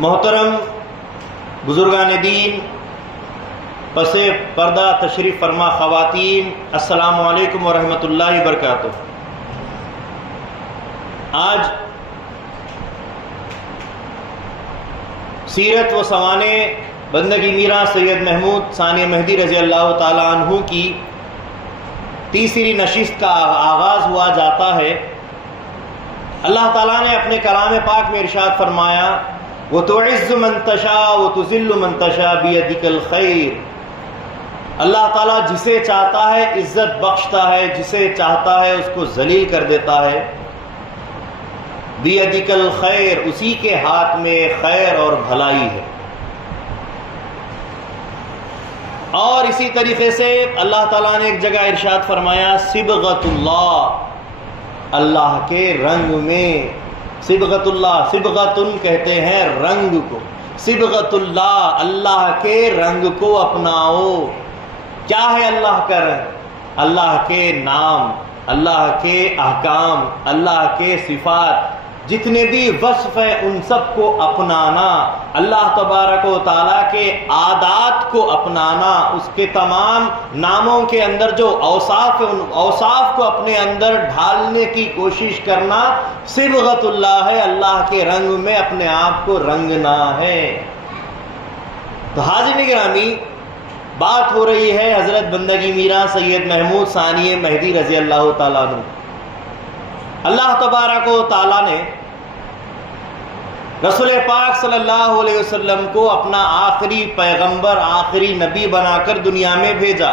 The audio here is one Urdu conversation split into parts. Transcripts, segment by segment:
محترم بزرگان دین، پس پردہ تشریف فرما خواتین، السلام علیکم ورحمۃ اللہ وبرکاتہ۔ آج سیرت و سوانح بندگی میراں سید محمود ثانی مہدی رضی اللہ تعالیٰ عنہ کی تیسری نشست کا آغاز ہوا جاتا ہے۔ اللہ تعالیٰ نے اپنے کلام پاک میں ارشاد فرمایا، وَتُعِزُّ مَن تَشَاءُ وَتُذِلُّ مَن تَشَاءُ بِيَدِكَ الْخَيْرُ۔ اللہ تعالیٰ جسے چاہتا ہے عزت بخشتا ہے، جسے چاہتا ہے اس کو ذلیل کر دیتا ہے۔ بِيَدِكَ الْخَيْرُ، اسی کے ہاتھ میں خیر اور بھلائی ہے۔ اور اسی طریقے سے اللہ تعالیٰ نے ایک جگہ ارشاد فرمایا، صبغۃ اللہ، اللہ کے رنگ میں۔ صبغۃ اللہ، صبغۃن کہتے ہیں رنگ کو، صبغۃ اللہ، اللہ کے رنگ کو اپناؤ۔ کیا ہے اللہ کا رنگ؟ اللہ کے نام، اللہ کے احکام، اللہ کے صفات، جتنے بھی وصف ہیں ان سب کو اپنانا، اللہ تبارک و تعالیٰ کے عادات کو اپنانا، اس کے تمام ناموں کے اندر جو اوصاف ہیں ان اوصاف کو اپنے اندر ڈھالنے کی کوشش کرنا صبغۃ اللہ ہے، اللہ کے رنگ میں اپنے آپ کو رنگنا ہے۔ تو حاضرین گرامی، بات ہو رہی ہے حضرت بندگی میراں سید محمود ثانی مہدی رضی اللہ تعالیٰ عنہ۔ اللہ تبارک و تعالیٰ نے رسول پاک صلی اللہ علیہ وسلم کو اپنا آخری پیغمبر، آخری نبی بنا کر دنیا میں بھیجا۔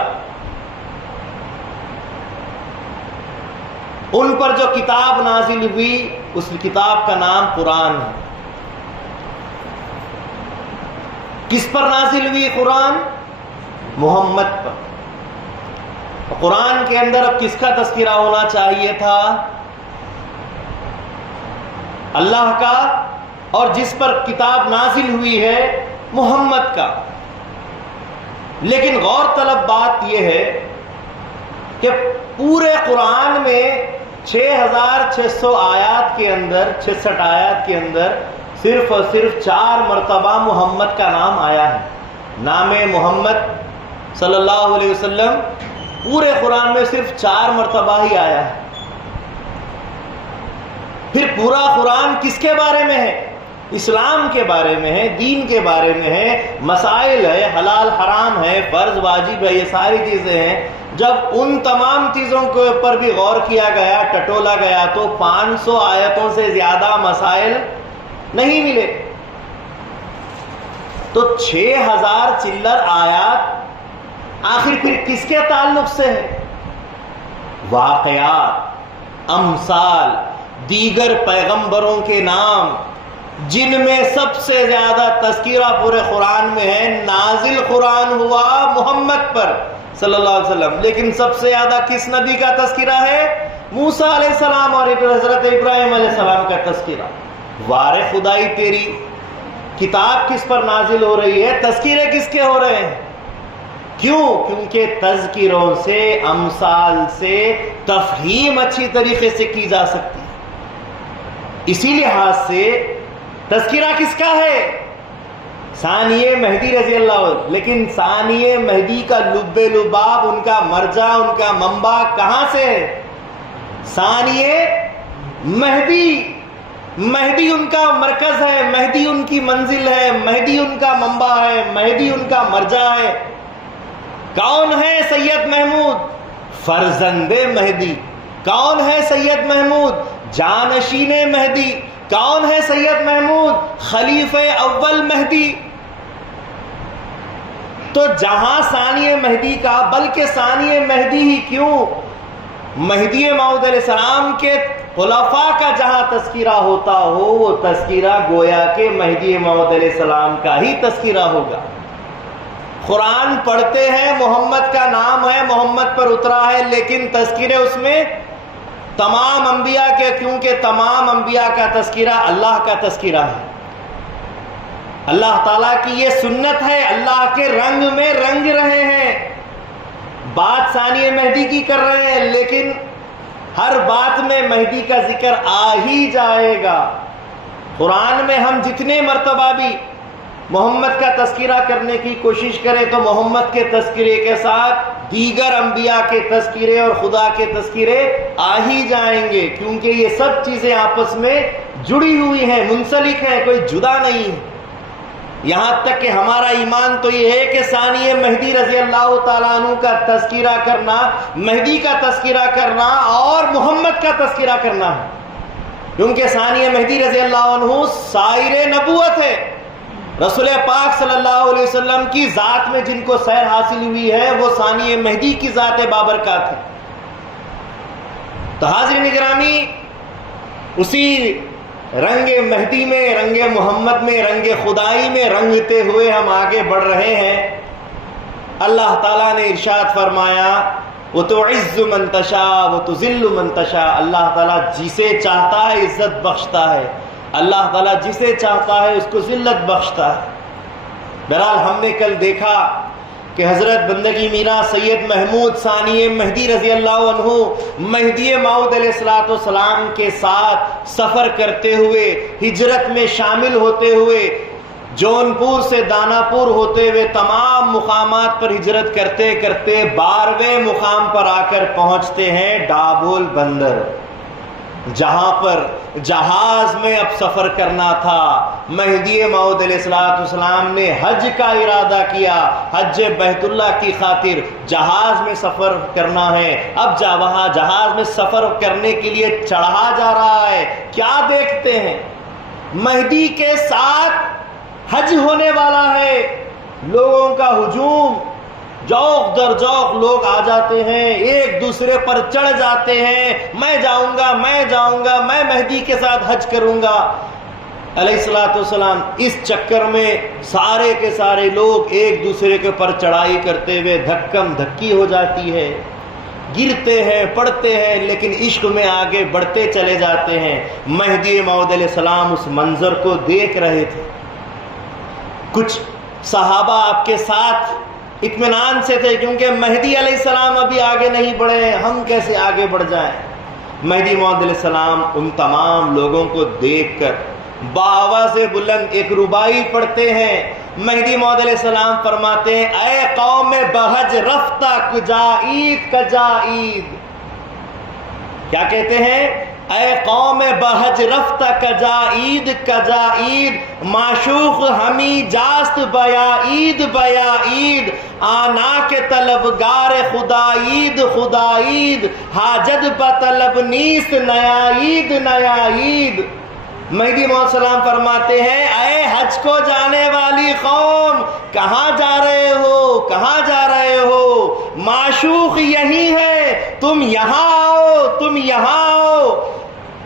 ان پر جو کتاب نازل ہوئی اس کتاب کا نام قرآن ہے۔ کس پر نازل ہوئی قرآن؟ محمد پر۔ قرآن کے اندر اب کس کا تذکرہ ہونا چاہیے تھا؟ اللہ کا، اور جس پر کتاب نازل ہوئی ہے محمد کا۔ لیکن غور طلب بات یہ ہے کہ پورے قرآن میں 6600 آیات کے اندر، 66 آیات کے اندر صرف اور صرف 4 مرتبہ محمد کا نام آیا ہے۔ نام محمد صلی اللہ علیہ وسلم پورے قرآن میں صرف 4 مرتبہ ہی آیا ہے۔ پھر پورا قرآن کس کے بارے میں ہے؟ اسلام کے بارے میں ہے، دین کے بارے میں ہے، مسائل ہے، حلال حرام ہے، فرض واجب ہے، یہ ساری چیزیں ہیں۔ جب ان تمام چیزوں کے اوپر بھی غور کیا گیا، ٹٹولا گیا، تو 500 آیتوں سے زیادہ مسائل نہیں ملے۔ تو 6000 چلر آیات آخر پھر کس کے تعلق سے ہے؟ واقعات، امثال، دیگر پیغمبروں کے نام، جن میں سب سے زیادہ تذکرہ پورے قرآن میں ہے۔ نازل قرآن ہوا محمد پر صلی اللہ علیہ وسلم، لیکن سب سے زیادہ کس نبی کا تذکرہ ہے؟ موسیٰ علیہ السلام اور حضرت ابراہیم علیہ السلام کا تذکرہ۔ وار خدائی تیری، کتاب کس پر نازل ہو رہی ہے؟ تذکرے کس کے ہو رہے ہیں؟ کیوں؟ کیونکہ تذکروں سے، امثال سے تفہیم اچھی طریقے سے کی جا سکتی ہے۔ اسی لحاظ سے تذکرہ کس کا ہے؟ ثانی مہدی رضی اللہ عنہ۔ لیکن ثانی مہدی کا لب لباب، ان کا مرجع، ان کا منبع کہاں سے ہے؟ ثانی مہدی، مہدی ان کا مرکز ہے، مہدی ان کی منزل ہے، مہدی ان کا منبع ہے، مہدی ان کا مرجع ہے۔ کون ہے سید محمود؟ فرزند مہدی۔ کون ہے سید محمود؟ جانشین مہدی۔ کون ہے سید محمود؟ خلیفہ اول مہدی۔ تو جہاں ثانی مہدی کا، بلکہ ثانی مہدی ہی کیوں، مہدی موعود علیہ السلام کے خلفاء کا جہاں تذکرہ ہوتا ہو، وہ تذکرہ گویا کہ مہدی موعود علیہ السلام کا ہی تذکرہ ہوگا۔ قرآن پڑھتے ہیں، محمد کا نام ہے، محمد پر اترا ہے، لیکن تذکرے اس میں تمام انبیاء کے، کیونکہ تمام انبیاء کا تذکرہ اللہ کا تذکرہ ہے۔ اللہ تعالیٰ کی یہ سنت ہے، اللہ کے رنگ میں رنگ رہے ہیں۔ بات ثانی مہدی کی کر رہے ہیں، لیکن ہر بات میں مہدی کا ذکر آ ہی جائے گا۔ قرآن میں ہم جتنے مرتبہ بھی محمد کا تذکرہ کرنے کی کوشش کریں تو محمد کے تذکرے کے ساتھ دیگر انبیاء کے تذکرے اور خدا کے تذکرے آ ہی جائیں گے، کیونکہ یہ سب چیزیں آپس میں جڑی ہوئی ہیں، منسلک ہیں، کوئی جدا نہیں ہے۔ یہاں تک کہ ہمارا ایمان تو یہ ہے کہ ثانی مہدی رضی اللہ تعالیٰ عنہ کا تذکرہ کرنا، مہدی کا تذکرہ کرنا اور محمد کا تذکرہ کرنا ہے، کیونکہ ثانی مہدی رضی اللہ عنہ سائر نبوت ہے۔ رسول پاک صلی اللہ علیہ وسلم کی ذات میں جن کو سیر حاصل ہوئی ہے وہ ثانی مہدی کی ذات بابرکات ہے۔ تو حاضرین گرامی، اسی رنگ مہدی میں، رنگ محمد میں، رنگ خدائی میں رنگتے ہوئے ہم آگے بڑھ رہے ہیں۔ اللہ تعالیٰ نے ارشاد فرمایا وَتُعِزُّ مَن تَشَاءُ وَتُذِلُّ مَن تَشَاءُ، اللہ تعالیٰ جسے چاہتا ہے عزت بخشتا ہے، اللہ تعالیٰ جسے چاہتا ہے اس کو ذلت بخشتا ہے۔ بہرحال ہم نے کل دیکھا کہ حضرت بندگی میرا سید محمود ثانی مہدی رضی اللہ عنہ مہدی موعود علیہ السلام کے ساتھ سفر کرتے ہوئے، ہجرت میں شامل ہوتے ہوئے، جونپور سے داناپور ہوتے ہوئے تمام مقامات پر ہجرت کرتے کرتے 12ویں مقام پر آ کر پہنچتے ہیں ڈابول بندر، جہاں پر جہاز میں اب سفر کرنا تھا۔ مہدی موعود علیہ السلام نے حج کا ارادہ کیا، حج بیت اللہ کی خاطر جہاز میں سفر کرنا ہے۔ اب وہاں جہاز میں سفر کرنے کے لیے چڑھا جا رہا ہے، کیا دیکھتے ہیں؟ مہدی کے ساتھ حج ہونے والا ہے، لوگوں کا ہجوم، جوق در جوق لوگ آ جاتے ہیں، ایک دوسرے پر چڑھ جاتے ہیں، میں جاؤں گا، میں جاؤں گا، میں مہدی کے ساتھ حج کروں گا علیہ السلام۔ اس چکر میں سارے کے سارے لوگ ایک دوسرے کے پر چڑھائی کرتے ہوئے دھکم دھکی ہو جاتی ہے، گرتے ہیں، پڑتے ہیں، لیکن عشق میں آگے بڑھتے چلے جاتے ہیں۔ مہدی موعود علیہ السلام اس منظر کو دیکھ رہے تھے۔ کچھ صحابہ آپ کے ساتھ اطمینان سے تھے، کیونکہ مہدی علیہ السلام ابھی آگے نہیں بڑھے ہیں، ہم کیسے آگے بڑھ جائیں۔ مہدی موعود علیہ السلام ان تمام لوگوں کو دیکھ کر بآواز بلند ایک ربائی پڑھتے ہیں۔ مہدی موعود علیہ السلام فرماتے ہیں اے قوم بحج رفتہ کجا عید کجا عید، کیا کہتے ہیں؟ اے قوم بحج رفتہ کجا عید کجا عید، معشوق ہمی جاست بیا عید بیا عید، آنا کے طلبگار خدا عید خدا عید، حاجت بطلب نیست نیا عید نیا عید۔ مہدی موعود السلام فرماتے ہیں اے حج کو جانے والی قوم، کہاں جا رہے ہو، کہاں جا رہے ہو؟ معشوق یہی ہے، تم یہاں آؤ، تم یہاں آؤ۔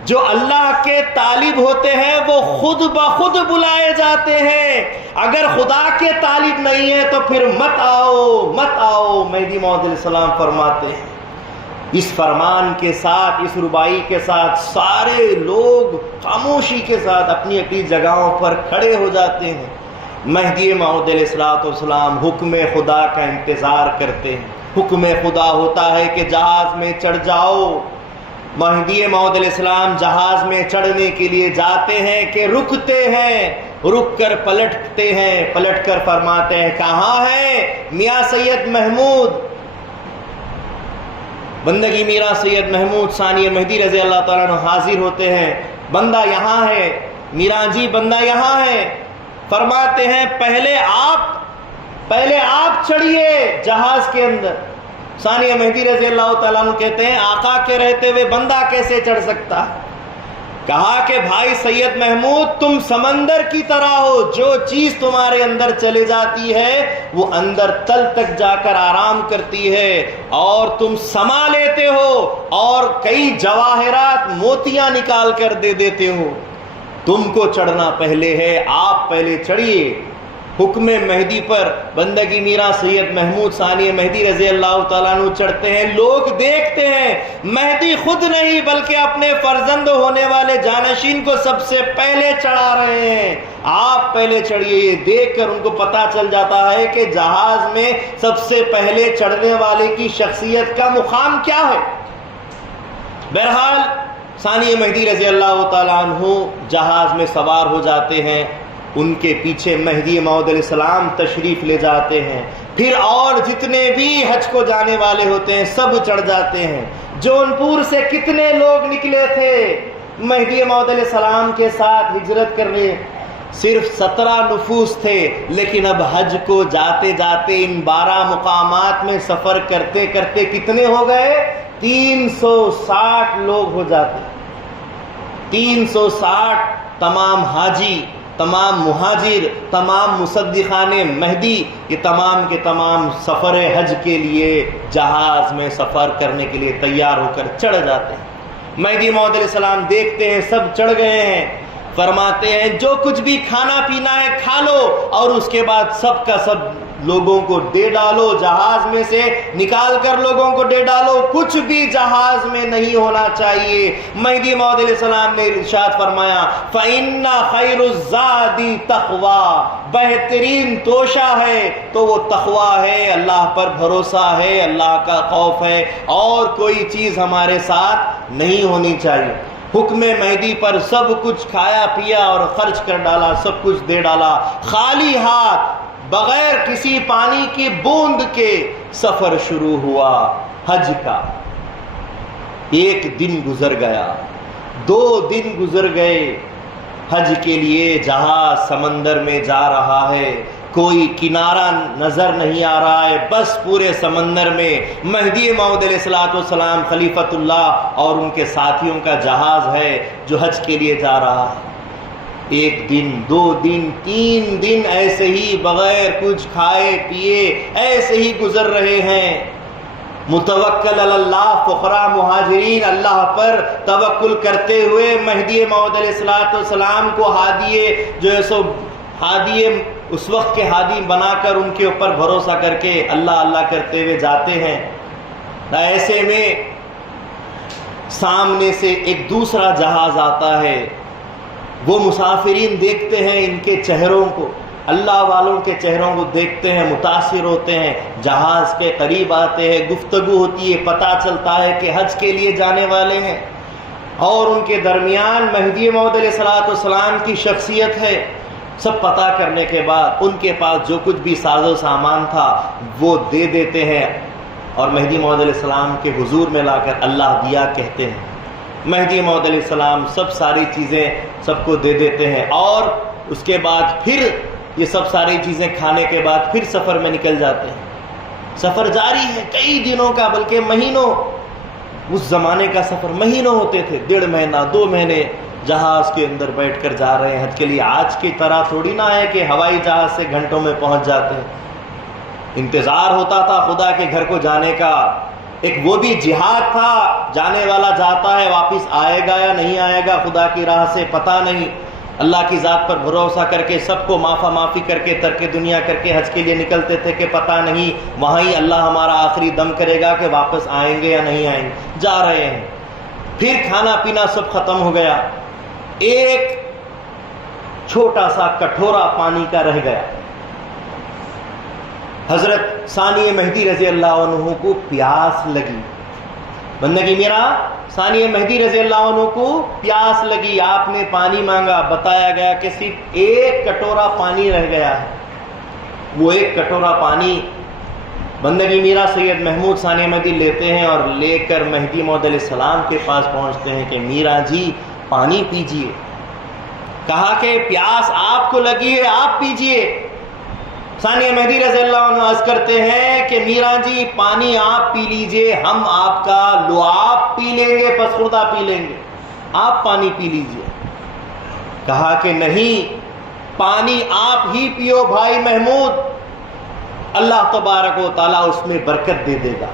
جو اللہ کے طالب ہوتے ہیں وہ خود بخود بلائے جاتے ہیں، اگر خدا کے طالب نہیں ہے تو پھر مت آؤ مت آؤ۔ مہدی موعود علیہ السلام فرماتے ہیں۔ اس فرمان کے ساتھ، اس ربائی کے ساتھ سارے لوگ خاموشی کے ساتھ اپنی اپنی جگہوں پر کھڑے ہو جاتے ہیں۔ مہدی موعود علیہ السلام حکم خدا کا انتظار کرتے ہیں۔ حکم خدا ہوتا ہے کہ جہاز میں چڑھ جاؤ۔ مہدی موعود علیہ السلام جہاز میں چڑھنے کے لیے جاتے ہیں کہ رکتے ہیں، رک کر پلٹتے ہیں، پلٹ کر فرماتے ہیں کہاں ہے میاں سید محمود؟ بندگی میرا سید محمود ثانی مہدی رضی اللہ تعالیٰ عنہ حاضر ہوتے ہیں، بندہ یہاں ہے، میرا جی بندہ یہاں ہے۔ فرماتے ہیں پہلے آپ چڑھیے جہاز کے اندر۔ ثانی مہدی رضی اللہ تعالیٰ عنہ کہتے ہیں آقا کے رہتے ہوئے بندہ کیسے چڑھ سکتا ہے؟ کہا کہ بھائی سید محمود تم سمندر کی طرح ہو، جو چیز تمہارے اندر چلے جاتی ہے وہ اندر تل تک جا کر آرام کرتی ہے، اور تم سما لیتے ہو اور کئی جواہرات موتیاں نکال کر دے دیتے ہو۔ تم کو چڑھنا پہلے ہے، آپ پہلے چڑھیے۔ حکم مہدی پر بندگی میرا سید محمود ثانی مہدی رضی اللہ تعالیٰ عنہ چڑھتے ہیں۔ لوگ دیکھتے ہیں مہدی خود نہیں بلکہ اپنے فرزند ہونے والے جانشین کو سب سے پہلے چڑھا رہے ہیں۔ آپ پہلے چڑھیے۔ یہ دیکھ کر ان کو پتا چل جاتا ہے کہ جہاز میں سب سے پہلے چڑھنے والے کی شخصیت کا مقام کیا ہے۔ بہرحال ثانی مہدی رضی اللہ تعالیٰ عنہ جہاز میں سوار ہو جاتے ہیں، ان کے پیچھے مہدی موعود علیہ السلام تشریف لے جاتے ہیں، پھر اور جتنے بھی حج کو جانے والے ہوتے ہیں سب چڑھ جاتے ہیں۔ جونپور سے کتنے لوگ نکلے تھے مہدی موعود علیہ السلام کے ساتھ ہجرت کرنے؟ صرف 17 نفوس تھے، لیکن اب حج کو جاتے جاتے ان 12 مقامات میں سفر کرتے کرتے کتنے ہو گئے؟ 360 لوگ ہو جاتے۔ 360 تمام حاجی، تمام مہاجر، تمام مصدقان مہدی، یہ تمام کے تمام سفر حج کے لیے جہاز میں سفر کرنے کے لیے تیار ہو کر چڑھ جاتے ہیں۔ مہدی موعود علیہ السلام دیکھتے ہیں سب چڑھ گئے ہیں، فرماتے ہیں جو کچھ بھی کھانا پینا ہے کھا لو، اور اس کے بعد سب کا سب لوگوں کو دے ڈالو، جہاز میں سے نکال کر لوگوں کو دے ڈالو، کچھ بھی جہاز میں نہیں ہونا چاہیے۔ مہدی موعود علیہ السلام نے ارشاد فرمایا فَإِنَّ خَيْرُ الزَّادِ تَقْوَىٰ، بہترین توشہ ہے تو وہ تقویٰ ہے، اللہ پر بھروسہ ہے، اللہ کا خوف ہے، اور کوئی چیز ہمارے ساتھ نہیں ہونی چاہیے۔ حکم مہدی پر سب کچھ کھایا پیا اور خرچ کر ڈالا، سب کچھ دے ڈالا، خالی ہاتھ بغیر کسی پانی کی بوند کے سفر شروع ہوا حج کا۔ 1 دن گزر گیا، 2 دن گزر گئے، حج کے لیے جہاز سمندر میں جا رہا ہے، کوئی کنارہ نظر نہیں آ رہا ہے، بس پورے سمندر میں مہدی موعود علیہ السلام خلیفۃ اللہ اور ان کے ساتھیوں کا جہاز ہے جو حج کے لیے جا رہا ہے۔ 1 دن، 2 دن، 3 دن ایسے ہی بغیر کچھ کھائے پیے ایسے ہی گزر رہے ہیں۔ متوکل علی اللہ، فقراء مہاجرین اللہ پر توکل کرتے ہوئے مہدی موعود علیہ السلام کو ہادی اس وقت کے ہادی بنا کر ان کے اوپر بھروسہ کر کے اللہ اللہ کرتے ہوئے جاتے ہیں۔ ایسے میں سامنے سے ایک دوسرا جہاز آتا ہے، وہ مسافرین دیکھتے ہیں ان کے چہروں کو، اللہ والوں کے چہروں کو دیکھتے ہیں، متاثر ہوتے ہیں، جہاز کے قریب آتے ہیں، گفتگو ہوتی ہے، پتہ چلتا ہے کہ حج کے لیے جانے والے ہیں، اور ان کے درمیان مہدی موعود علیہ السلام کی شخصیت ہے۔ سب پتہ کرنے کے بعد ان کے پاس جو کچھ بھی ساز و سامان تھا وہ دے دیتے ہیں، اور مہدی موعود علیہ السلام کے حضور میں لا کر اللہ دیا کہتے ہیں۔ مہدی موعود علیہ السلام سب ساری چیزیں سب کو دے دیتے ہیں، اور اس کے بعد پھر یہ سب ساری چیزیں کھانے کے بعد پھر سفر میں نکل جاتے ہیں۔ سفر جاری ہے کئی دنوں کا، بلکہ مہینوں، اس زمانے کا سفر مہینوں ہوتے تھے، 1.5 مہینہ 2 مہینے جہاز کے اندر بیٹھ کر جا رہے ہیں حج کے لیے۔ آج کی طرح تھوڑی نہ ہے کہ ہوائی جہاز سے گھنٹوں میں پہنچ جاتے ہیں، انتظار ہوتا تھا خدا کے گھر کو جانے کا، ایک وہ بھی جہاد تھا، جانے والا جاتا ہے واپس آئے گا یا نہیں آئے گا خدا کی راہ سے پتہ نہیں، اللہ کی ذات پر بھروسہ کر کے سب کو معافی کر کے ترک دنیا کر کے حج کے لیے نکلتے تھے کہ پتہ نہیں وہاں ہی اللہ ہمارا آخری دم کرے گا کہ واپس آئیں گے یا نہیں آئیں گے، جا رہے ہیں۔ پھر کھانا پینا سب ختم ہو گیا، ایک چھوٹا سا کٹورا پانی کا رہ گیا۔ حضرت ثانی مہدی رضی اللہ عنہ کو پیاس لگی، بندگی میرا ثانی مہدی رضی اللہ عنہ کو پیاس لگی، آپ نے پانی مانگا، بتایا گیا کہ صرف 1 کٹورا پانی رہ گیا ہے۔ وہ 1 کٹورا پانی بندگی میرا سید محمود ثانی مہدی لیتے ہیں اور لے کر مہدی موعود علیہ السلام کے پاس پہنچتے ہیں کہ میرا جی پانی پیجئے۔ کہا کہ پیاس آپ کو لگی ہے، آپ پیجئے۔ ثانی مہدی رضی اللہ عنہ عرض کرتے ہیں کہ میرا جی پانی آپ پی لیجئے، ہم آپ کا لعاب پی لیں گے، پسخوردہ پی لیں گے، آپ پانی پی لیجئے۔ کہا کہ نہیں، پانی آپ ہی پیو بھائی محمود، اللہ تبارک و تعالیٰ اس میں برکت دے دے گا۔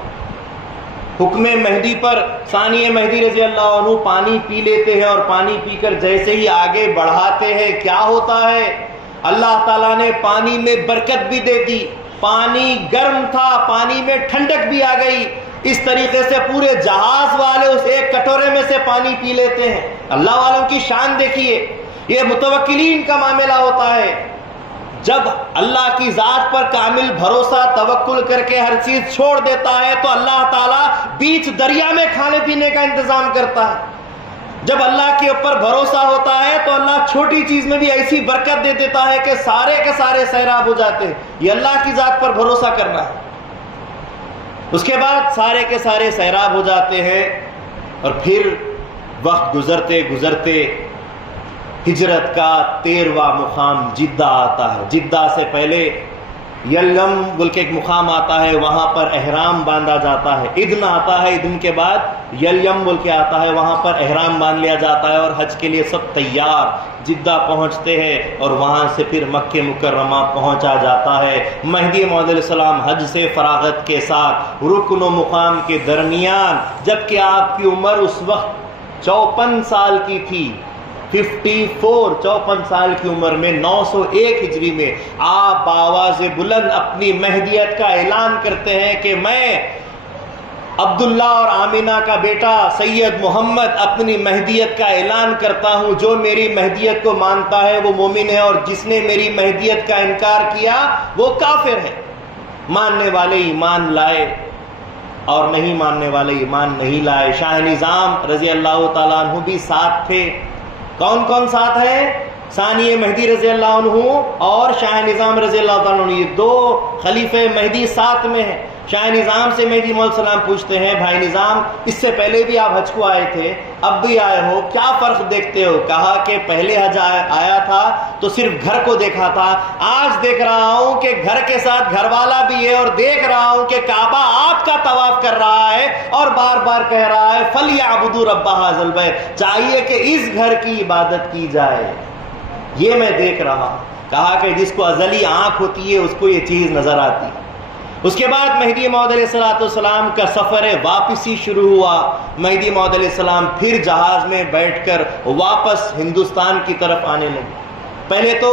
حکم مہدی پر ثانی مہدی رضی اللہ عنہ پانی پی لیتے ہیں، اور پانی پی کر جیسے ہی آگے بڑھاتے ہیں کیا ہوتا ہے، اللہ تعالیٰ نے پانی میں برکت بھی دے دی، پانی گرم تھا، پانی میں ٹھنڈک بھی آ گئی، اس طریقے سے پورے جہاز والے اس 1 کٹورے میں سے پانی پی لیتے ہیں۔ اللہ والوں کی شان دیکھیے، یہ متوکلین کا معاملہ ہوتا ہے، جب اللہ کی ذات پر کامل بھروسہ توکل کر کے ہر چیز چھوڑ دیتا ہے تو اللہ تعالیٰ بیچ دریا میں کھانے پینے کا انتظام کرتا ہے۔ جب اللہ کے اوپر بھروسہ ہوتا ہے تو اللہ چھوٹی چیز میں بھی ایسی برکت دے دیتا ہے کہ سارے کے سارے سیراب ہو جاتے ہیں. یہ اللہ کی ذات پر بھروسہ کرنا ہے. اس کے بعد سارے کے سارے سیراب ہو جاتے ہیں اور پھر وقت گزرتے گزرتے ہجرت کا 13واں مقام جدہ آتا ہے. جدہ سے پہلے یلم بول کے ایک مقام آتا ہے, وہاں پر احرام باندھا جاتا ہے. ادن آتا ہے, ادن کے بعد یلم بول کے آتا ہے, وہاں پر احرام باندھ لیا جاتا ہے اور حج کے لیے سب تیار جدہ پہنچتے ہیں اور وہاں سے پھر مکہ مکرمہ پہنچا جاتا ہے. مہدی موعود علیہ السلام حج سے فراغت کے ساتھ رکن و مقام کے درمیان, جبکہ آپ کی عمر اس وقت 54 سال کی تھی, 54 سال کی عمر میں 901 ہجری میں آپ بآواز بلند اپنی مہدیت کا اعلان کرتے ہیں کہ میں عبداللہ اور آمینہ کا بیٹا سید محمد اپنی مہدیت کا اعلان کرتا ہوں. جو میری مہدیت کو مانتا ہے وہ مومن ہے اور جس نے میری مہدیت کا انکار کیا وہ کافر ہے. ماننے والے ایمان لائے اور نہیں ماننے والے ایمان نہیں لائے. شاہ نظام رضی اللہ تعالیٰ عنہ بھی ساتھ تھے. کون کون ساتھ ہے؟ ثانی مہدی رضی اللہ عنہ اور شاہ نظام رضی اللہ تعالیٰ عنہ, یہ دو خلیفہ مہدی ساتھ میں ہیں. شاہ نظام سے مہدی موعود السلام پوچھتے ہیں, بھائی نظام اس سے پہلے بھی آپ حج کو آئے تھے, اب بھی آئے ہو, کیا فرق دیکھتے ہو؟ کہا کہ پہلے حج آیا تھا تو صرف گھر کو دیکھا تھا, آج دیکھ رہا ہوں کہ گھر کے ساتھ گھر والا بھی ہے اور دیکھ رہا ہوں کہ کعبہ آپ کا طواف کر رہا ہے اور بار بار کہہ رہا ہے فَلْيَعْبُدُوا رَبَّ هَٰذَا الْبَيْتِ, چاہیے کہ اس گھر کی عبادت کی جائے. یہ میں دیکھ رہا ہوں. کہا کہ جس کو ازلی آنکھ ہوتی ہے اس کو یہ چیز نظر آتی ہے. اس کے بعد مہدی موعود علیہ السلام کا سفر واپسی شروع ہوا. مہدی موعود علیہ السلام پھر جہاز میں بیٹھ کر واپس ہندوستان کی طرف آنے لگے. پہلے تو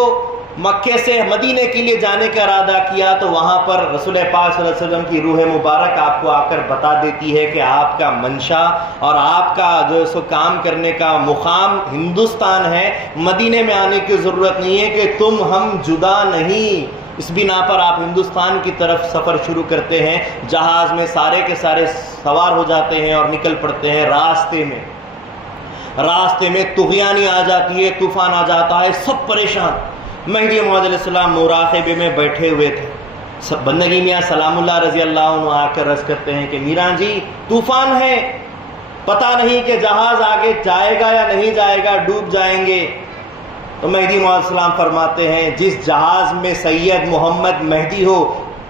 مکے سے مدینے کے لیے جانے کا ارادہ کیا تو وہاں پر رسول پاک صلی اللہ علیہ وسلم کی روح مبارک آپ کو آ کر بتا دیتی ہے کہ آپ کا منشا اور آپ کا جو سو کام کرنے کا مقام ہندوستان ہے, مدینے میں آنے کی ضرورت نہیں ہے, کہ تم ہم جدا نہیں. اس بنا پر آپ ہندوستان کی طرف سفر شروع کرتے ہیں. جہاز میں سارے کے سارے سوار ہو جاتے ہیں اور نکل پڑتے ہیں. راستے میں طغیانی آ جاتی ہے, طوفان آ جاتا ہے, سب پریشان. مہدی موعود علیہ السلام مراقبے میں بیٹھے ہوئے تھے. بندگی میاں سلام اللہ رضی اللہ عنہ آ کر عرض کرتے ہیں کہ میران جی طوفان ہے, پتہ نہیں کہ جہاز آگے جائے گا یا نہیں جائے گا, ڈوب جائیں گے. تو مہدی موعود علیہ السلام فرماتے ہیں جس جہاز میں سید محمد مہدی ہو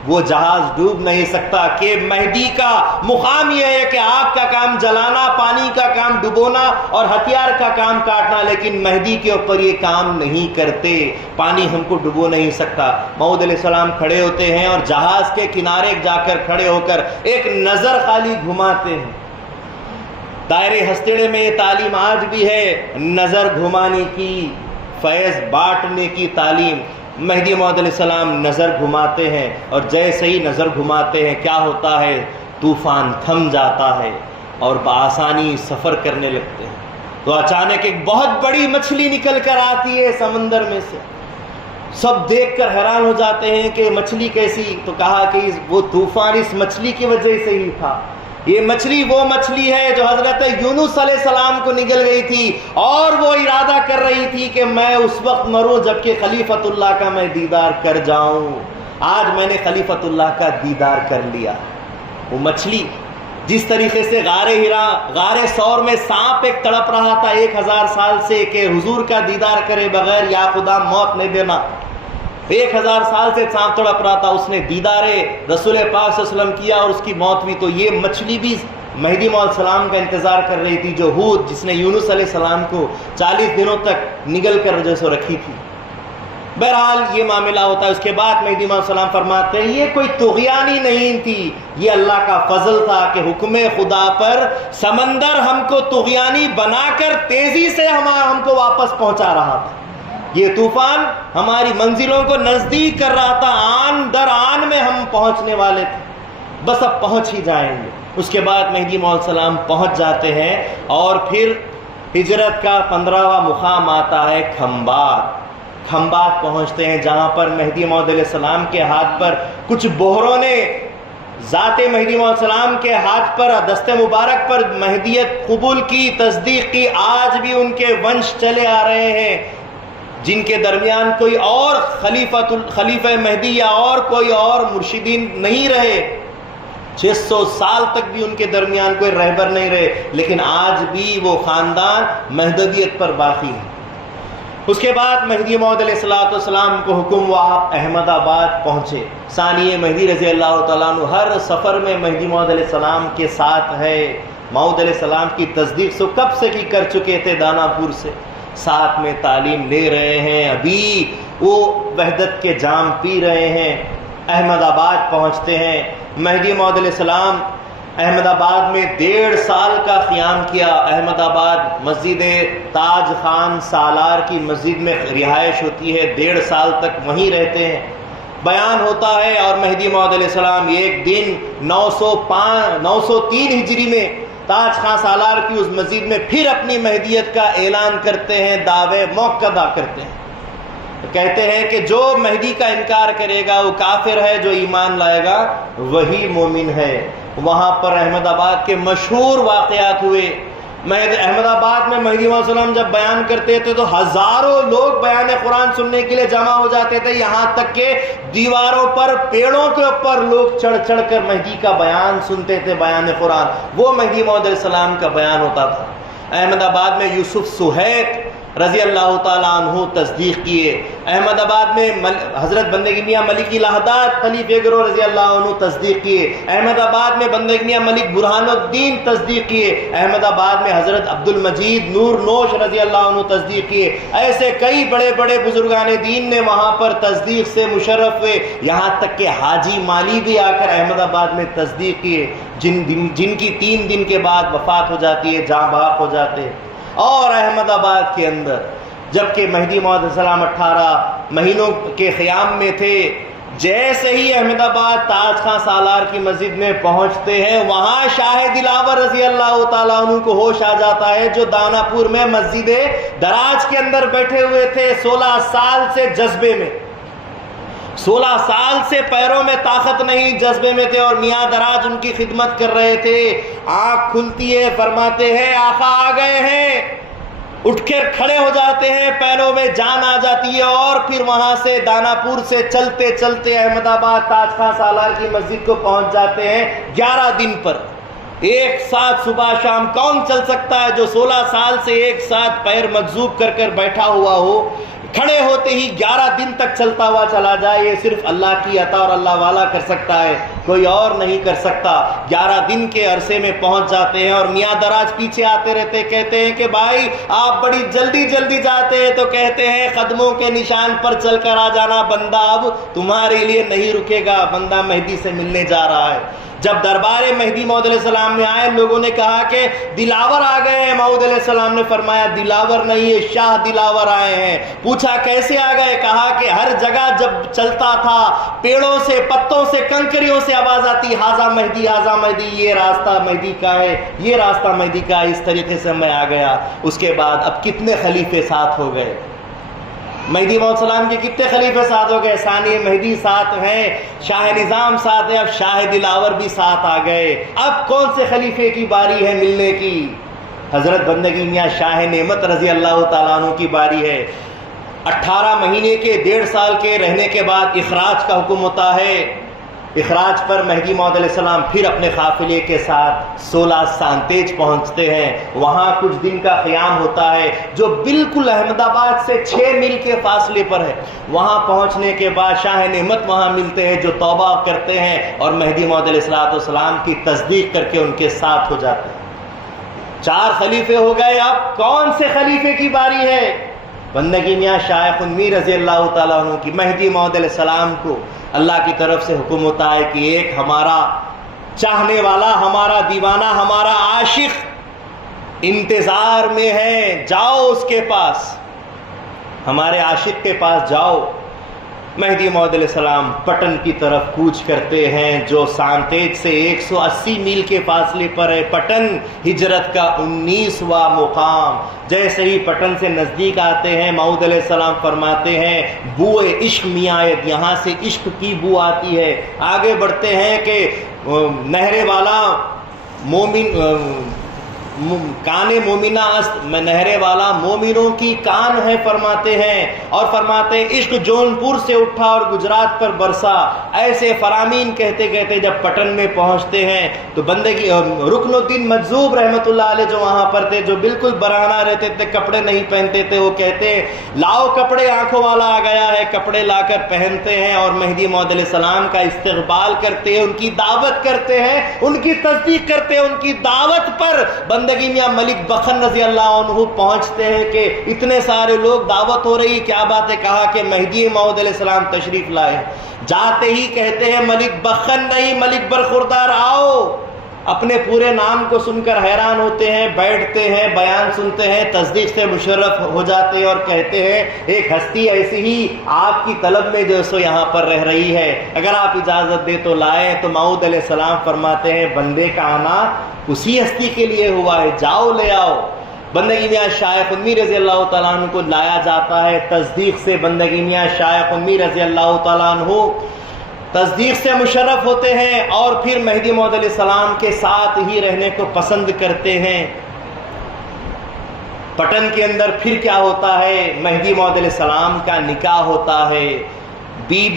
وہ جہاز ڈوب نہیں سکتا, کہ مہدی کا مقام یہ ہے کہ آگ کا کام جلانا, پانی کا کام ڈبونا اور ہتھیار کا کام کاٹنا, لیکن مہدی کے اوپر یہ کام نہیں کرتے. پانی ہم کو ڈبو نہیں سکتا. موعود علیہ السلام کھڑے ہوتے ہیں اور جہاز کے کنارے جا کر کھڑے ہو کر ایک نظر خالی گھماتے ہیں. دائرے ہستیڑے میں یہ تعلیم آج بھی ہے, نظر گھمانے کی, فیض بانٹنے کی تعلیم. مہدی موعود علیہ السلام نظر گھماتے ہیں اور جیسے ہی نظر گھماتے ہیں کیا ہوتا ہے, طوفان تھم جاتا ہے اور بآسانی سفر کرنے لگتے ہیں. تو اچانک ایک بہت بڑی مچھلی نکل کر آتی ہے سمندر میں سے. سب دیکھ کر حیران ہو جاتے ہیں کہ مچھلی کیسی؟ تو کہا کہ وہ طوفان اس مچھلی کی وجہ سے ہی تھا. یہ مچھلی وہ مچھلی ہے جو حضرت یونس علیہ السلام کو نگل گئی تھی اور وہ ارادہ کر رہی تھی کہ میں اس وقت مروں جبکہ خلیفۃ اللہ کا میں دیدار کر جاؤں. آج میں نے خلیفۃ اللہ کا دیدار کر لیا. وہ مچھلی جس طریقے سے غار ثور میں سانپ ایک تڑپ رہا تھا 1000 سال سے کہ حضور کا دیدار کرے بغیر یا خدا موت نہیں دینا, 1000 سال سے سانپ تڑپ رہا تھا, اس نے دیدار رسول پاک صلی اللہ علیہ وسلم کیا اور اس کی موت ہوئی. تو یہ مچھلی بھی مہدی موعود السلام کا انتظار کر رہی تھی, جو ہود جس نے یونس علیہ السلام کو 40 دنوں تک نگل کر جو سو رکھی تھی. بہرحال یہ معاملہ ہوتا ہے. اس کے بعد مہدی موعود السلام فرماتے ہیں یہ کوئی طغیانی نہیں تھی, یہ اللہ کا فضل تھا کہ حکم خدا پر سمندر ہم کو طغیانی بنا کر تیزی سے ہم کو واپس پہنچا رہا تھا. یہ طوفان ہماری منزلوں کو نزدیک کر رہا تھا, آن در آن میں ہم پہنچنے والے تھے, بس اب پہنچ ہی جائیں گے. اس کے بعد مہدی موعود السلام پہنچ جاتے ہیں اور پھر ہجرت کا 15واں مقام آتا ہے کھمبات. کھمبات پہنچتے ہیں جہاں پر مہدی موعود علیہ السلام کے ہاتھ پر کچھ بہروں نے ذات مہدی موعود السلام کے ہاتھ پر دست مبارک پر مہدیت قبول کی، تصدیق کی، آج بھی ان کے ونش چلے آ رہے ہیں، جن کے درمیان کوئی اور خلیفہ مہدی یا اور کوئی اور مرشدین نہیں رہے، 600 سال تک بھی ان کے درمیان کوئی رہبر نہیں رہے، لیکن آج بھی وہ خاندان مہدویت پر باقی ہے۔ اس کے بعد مہدی موعود علیہ السلام کو حکم ہوا، آپ احمد آباد پہنچے۔ ثانی مہدی رضی اللہ تعالیٰ عنہ ہر سفر میں مہدی موعود علیہ السلام کے ساتھ ہے۔ موعود علیہ السلام کی تصدیق سو کب سے کی کر چکے تھے، دانا پور سے، ساتھ میں تعلیم لے رہے ہیں، ابھی وہ وحدت کے جام پی رہے ہیں۔ احمد آباد پہنچتے ہیں۔ مہدی موعود علیہ السلام احمد آباد میں 1.5 سال کا قیام کیا۔ احمد آباد مسجد تاج خان سالار کی مسجد میں رہائش ہوتی ہے، 1.5 سال تک وہیں رہتے ہیں۔ بیان ہوتا ہے اور مہدی موعود علیہ السلام ایک دن 903 ہجری میں تاج خان سالار کی اس مسجد میں پھر اپنی مہدیت کا اعلان کرتے ہیں، دعوے موقدہ کرتے ہیں، کہتے ہیں کہ جو مہدی کا انکار کرے گا وہ کافر ہے، جو ایمان لائے گا وہی مومن ہے۔ وہاں پر احمد آباد کے مشہور واقعات ہوئے۔ احمد آباد میں مہدی موعود السلام جب بیان کرتے تھے تو ہزاروں لوگ بیان قرآن سننے کے لیے جمع ہو جاتے تھے، یہاں تک کہ دیواروں پر، پیڑوں کے اوپر لوگ چڑھ چڑھ کر مہدی کا بیان سنتے تھے، بیان قرآن، وہ مہدی موعود علیہ السلام کا بیان ہوتا تھا۔ احمد آباد میں یوسف سہیت رضی اللہ تعالیٰ عنہ تصدیق کیے۔ احمد آباد میں حضرت بندگی میاں ملک الہداد خلیفہ گروہ رضی اللہ عنہ تصدیق کیے۔ احمد آباد میں بندگی میاں ملک برہان الدین تصدیق کیے۔ احمد آباد میں حضرت عبد المجید نور نوش رضی اللہ عنہ تصدیق کیے۔ ایسے کئی بڑے بڑے بزرگان دین نے وہاں پر تصدیق سے مشرف ہوئے، یہاں تک کہ حاجی مالی بھی آ کر احمد آباد میں تصدیق کیے، جن کی 3 دن کے بعد وفات ہو جاتی ہے، جاں بحق ہو جاتے ہیں۔ اور احمد آباد کے اندر جبکہ مہدی موعود السلام 18 مہینوں کے قیام میں تھے، جیسے ہی احمد آباد تاج خان سالار کی مسجد میں پہنچتے ہیں، وہاں شاہ دلاور رضی اللہ تعالیٰ عنہ کو ہوش آ جاتا ہے، جو دانا پور میں مسجد دراج کے اندر بیٹھے ہوئے تھے 16 سال سے جذبے میں، 16 سال سے پیروں میں طاقت نہیں، جذبے میں تھے، اور میاں دراج ان کی خدمت کر رہے تھے۔ آنکھ کھلتی ہے، فرماتے ہیں آقا آ گئے ہیں، اٹھ کر کھڑے ہو جاتے ہیں، پیروں میں جان آ جاتی ہے، اور پھر وہاں سے دانا پور سے چلتے چلتے احمد آباد تاج خان سالار کی مسجد کو پہنچ جاتے ہیں 11 دن پر۔ ایک ساتھ صبح شام کون چل سکتا ہے جو 16 سال سے ایک ساتھ پیر مجذوب کر کر بیٹھا ہوا ہو، کھڑے ہوتے ہی 11 دن تک چلتا ہوا چلا جائے، یہ صرف اللہ کی عطا اور اللہ والا کر سکتا ہے، کوئی اور نہیں کر سکتا۔ 11 دن کے عرصے میں پہنچ جاتے ہیں، اور میاں دراج پیچھے آتے رہتے، کہتے ہیں کہ بھائی آپ بڑی جلدی جلدی جاتے ہیں، تو کہتے ہیں قدموں کے نشان پر چل کر آ جانا، بندہ اب تمہارے لیے نہیں رکے گا، بندہ مہدی سے ملنے جا رہا ہے۔ جب دربار مہدی موعود علیہ السلام میں آئے، لوگوں نے کہا کہ دلاور آ گئے ہیں، موعود علیہ السلام نے فرمایا دلاور نہیں، یہ شاہ دلاور آئے ہیں۔ پوچھا کیسے آ گئے؟ کہا کہ ہر جگہ جب چلتا تھا پیڑوں سے، پتوں سے، کنکریوں سے آواز آتی، ہاذا مہدی، ہاذا مہدی، یہ راستہ مہدی کا ہے، یہ راستہ مہدی کا ہے، اس طریقے سے میں آ گیا۔ اس کے بعد اب کتنے خلیفے ساتھ ہو گئے؟ مہدی موعود السلام کے کتنے خلیفے ساتھ ہو گئے؟ ثانی مہدی ساتھ ہیں، شاہ نظام ساتھ ہے، اب شاہ دلاور بھی ساتھ آ گئے۔ اب کون سے خلیفے کی باری ہے ملنے کی؟ حضرت بندگی میاں شاہ نعمت رضی اللہ تعالیٰ عنہ کی باری ہے۔ 18 مہینے کے 1.5 سال کے رہنے کے بعد اخراج کا حکم ہوتا ہے۔ اخراج پر مہدی موعود علیہ السلام پھر اپنے قافلے کے ساتھ 16 سانتیج پہنچتے ہیں، وہاں کچھ دن کا قیام ہوتا ہے، جو بالکل احمد آباد سے 6 میل کے فاصلے پر ہے۔ وہاں پہنچنے کے بعد شاہ نعمت وہاں ملتے ہیں، جو توبہ کرتے ہیں اور مہدی موعود علیہ السلام کی تصدیق کر کے ان کے ساتھ ہو جاتے ہیں۔ 4 خلیفے ہو گئے، اب کون سے خلیفے کی باری ہے؟ بندگی میاں شاہ خنوی رضی اللہ تعالیٰ عنہ کی۔ مہدی موعود علیہ السلام کو اللہ کی طرف سے حکم ہوتا ہے کہ ایک ہمارا چاہنے والا، ہمارا دیوانہ، ہمارا عاشق انتظار میں ہے، جاؤ اس کے پاس، ہمارے عاشق کے پاس جاؤ۔ مہدی موعود علیہ السلام پٹن کی طرف کوچ کرتے ہیں، جو سانتیج سے 180 میل کے فاصلے پر ہے۔ پٹن ہجرت کا 19واں مقام۔ جیسے ہی پٹن سے نزدیک آتے ہیں، موعود علیہ السلام فرماتے ہیں بوئے عشق میآید، یہاں سے عشق کی بو آتی ہے۔ آگے بڑھتے ہیں کہ نہر والا مومن کان مومنہ است، میں نہر والا مومنوں کی کان ہے فرماتے ہیں، اور فرماتے ہیں عشق جونپور سے اٹھا اور گجرات پر برسا۔ ایسے فرامین کہتے کہتے جب پٹن میں پہنچتے ہیں تو بندگی رکن الدین مجذوب رحمۃ اللہ علیہ جو وہاں پر تھے، جو بالکل برہنہ رہتے تھے، کپڑے نہیں پہنتے تھے، وہ کہتے ہیں لاؤ کپڑے، آنکھوں والا آ گیا ہے، کپڑے لا کر پہنتے ہیں اور مہدی موعود علیہ السلام کا استقبال کرتے ہیں، ان کی دعوت کرتے ہیں، ان کی تصدیق کرتے ہیں۔ ان کی دعوت پر بندگی میاں ملک بخن رضی اللہ عنہ پہنچتے ہیں کہ اتنے سارے لوگ، دعوت ہو رہی، کیا بات ہے؟ کہا کہ مہدی موعود علیہ السلام تشریف لائے۔ جاتے ہی کہتے ہیں ملک بخن نہیں، ملک برخوردار آؤ۔ اپنے پورے نام کو سن کر حیران ہوتے ہیں، بیٹھتے ہیں، بیان سنتے ہیں، تصدیق سے مشرف ہو جاتے ہیں اور کہتے ہیں ایک ہستی ایسی ہی آپ کی طلب میں جو سو یہاں پر رہ رہی ہے، اگر آپ اجازت دے تو لائیں۔ تو موعود علیہ السلام فرماتے ہیں بندے کا آنا اسی ہستی کے لیے ہوا ہے، جاؤ لے آؤ۔ بندگی میاں شائخ قمی رضی اللہ تعالیٰ عنہ کو لایا جاتا ہے، تصدیق سے بندگی میاں شائخ قمی رضی اللہ تعالیٰ عنہ تصدیق سے مشرف ہوتے ہیں اور پھر مہدی موعود علیہ السلام کے ساتھ ہی رہنے کو پسند کرتے ہیں۔ پٹن کے اندر پھر کیا ہوتا ہے؟ مہدی موعود علیہ السلام کا نکاح ہوتا ہے۔ بی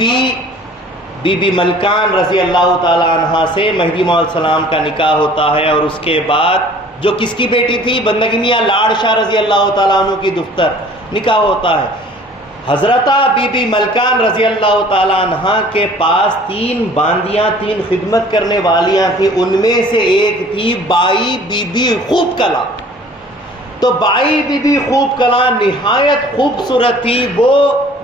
بی ملکان رضی اللہ تعالی عنہا سے مہدی موعود علیہ السلام کا نکاح ہوتا ہے، اور اس کے بعد جو کس کی بیٹی تھی؟ بندگی میاں لاڑ شاہ رضی اللہ تعالیٰ عنہ کی دختر، نکاح ہوتا ہے۔ حضرتہ بی بی ملکان رضی اللہ تعالیٰ عنہ کے پاس 3 باندیاں، 3 خدمت کرنے والیاں تھیں، ان میں سے ایک تھی بائی بی بی خوب کلا۔ تو بائی بی بی خوب کلا نہایت خوبصورت تھی، وہ